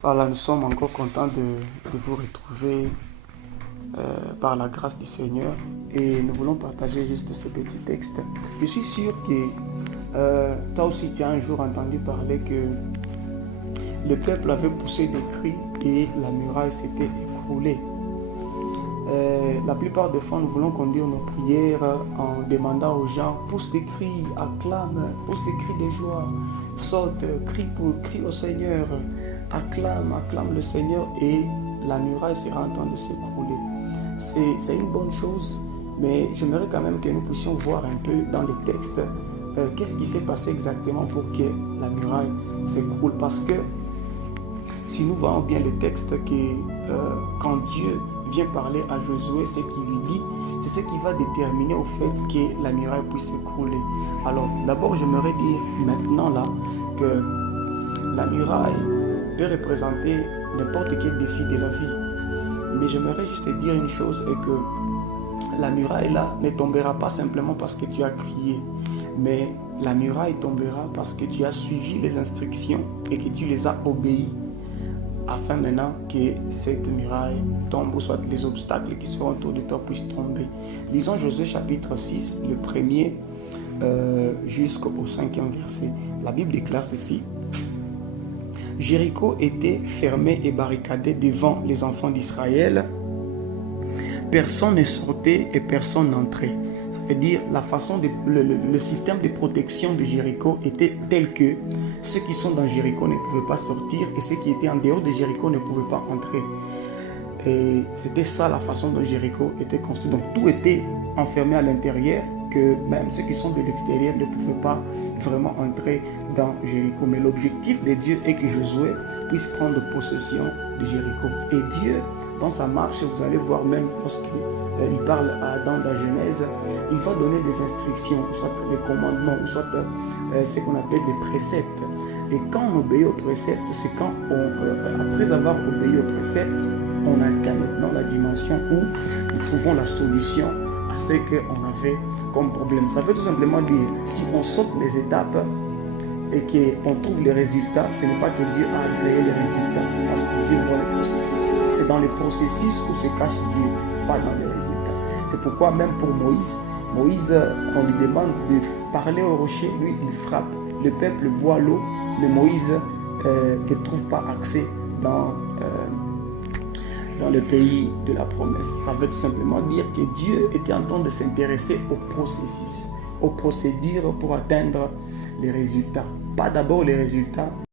Voilà, nous sommes encore contents de vous retrouver par la grâce du Seigneur et nous voulons partager juste ce petit texte. Je suis sûr que toi aussi tu as un jour entendu parler que le peuple avait poussé des cris et la muraille s'était écroulée. La plupart des fois, nous voulons conduire nos prières en demandant aux gens: pousse des cris, acclame, pousse des cris de joie, saute, crie au Seigneur, acclame le Seigneur, et la muraille sera en train de s'écrouler. C'est une bonne chose, mais j'aimerais quand même que nous puissions voir un peu dans les textes qu'est-ce qui s'est passé exactement pour que la muraille s'écroule. Parce que si nous voyons bien le texte, que quand Dieu vient parler à Josué, ce qu'il lui dit, c'est ce qui va déterminer au fait que la muraille puisse s'écrouler. Alors d'abord, j'aimerais dire maintenant là que la muraille peut représenter n'importe quel défi de la vie. Mais j'aimerais juste te dire une chose, et que la muraille là ne tombera pas simplement parce que tu as crié, mais la muraille tombera parce que tu as suivi les instructions et que tu les as obéies, afin maintenant que cette muraille tombe, ou soit les obstacles qui seront autour de toi puissent tomber. Lisons Josué chapitre 6, le premier jusqu'au 5e verset. La Bible déclare ceci: Jéricho était fermé et barricadé devant les enfants d'Israël. Personne ne sortait et personne n'entrait. Ça veut dire la façon le système de protection de Jéricho était tel que ceux qui sont dans Jéricho ne pouvaient pas sortir et ceux qui étaient en dehors de Jéricho ne pouvaient pas entrer. Et c'était ça la façon dont Jéricho était construit. Donc tout était enfermé à l'intérieur, que même ceux qui sont de l'extérieur ne pouvaient pas vraiment entrer dans Jéricho. Mais l'objectif de Dieu est que Josué puisse prendre possession de Jéricho. Et Dieu, dans sa marche, vous allez voir même lorsqu'il parle à Adam dans Genèse, il va donner des instructions, soit des commandements, soit ce qu'on appelle des préceptes. Et quand on obéit aux préceptes, c'est quand, après avoir obéi aux préceptes, on atteint maintenant la dimension où nous trouvons la solution à ce qu'on avait comme problème. Ça veut tout simplement dire, si on saute les étapes et qu'on trouve les résultats, ce n'est pas que Dieu a agréé les résultats, parce que Dieu voit le processus. C'est dans le processus où se cache Dieu, pas dans les résultats. C'est pourquoi même pour Moïse, on lui demande de parler au rocher, lui il frappe. Le peuple boit l'eau, mais Moïse ne trouve pas accès dans le pays de la promesse. Ça veut tout simplement dire que Dieu était en train de s'intéresser au processus, aux procédures pour atteindre les résultats. Pas d'abord les résultats,